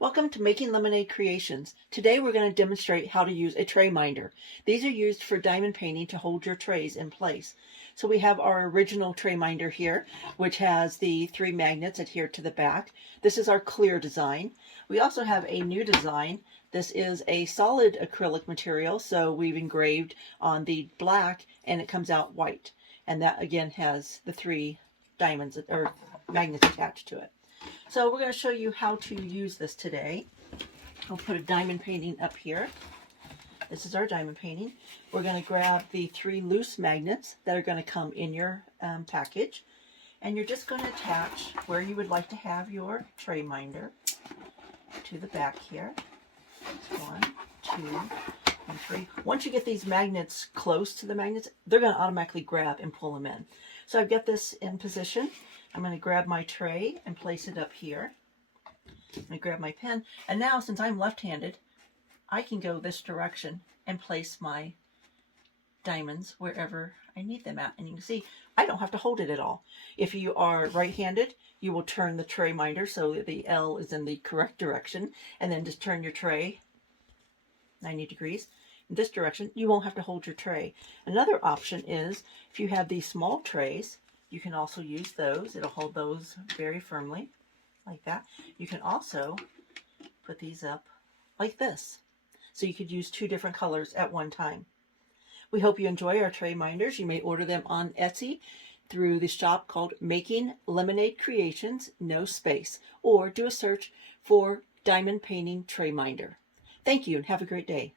Welcome to Making Lemonade Creations. Today we're going to demonstrate how to use a tray minder. These are used for diamond painting to hold your trays in place. So we have our original tray minder here, which has the 3 magnets adhered to the back. This is our clear design. We also have a new design. This is a solid acrylic material, so we've engraved on the black and it comes out white. And that again has the 3 diamonds or magnets attached to it. So we're going to show you how to use this today. I'll put a diamond painting up here. This is our diamond painting. We're going to grab the 3 loose magnets that are going to come in your package. And you're just going to attach where you would like to have your tray minder to the back here. 1, 2, and 3. Once you get these magnets close to the magnets, they're going to automatically grab and pull them in. So I've got this in position. I'm going to grab my tray and place it up here. I'm going to grab my pen. And now, since I'm left-handed, I can go this direction and place my diamonds wherever I need them at. And you can see, I don't have to hold it at all. If you are right-handed, you will turn the tray minder so the L is in the correct direction. And then just turn your tray 90 degrees in this direction. You won't have to hold your tray. Another option is, if you have these small trays, you can also use those. It'll hold those very firmly, like that. You can also put these up like this. So you could use 2 different colors at one time. We hope you enjoy our tray minders. You may order them on Etsy through the shop called Making Lemonade Creations, no space, or do a search for Diamond Painting Tray Minder. Thank you and have a great day.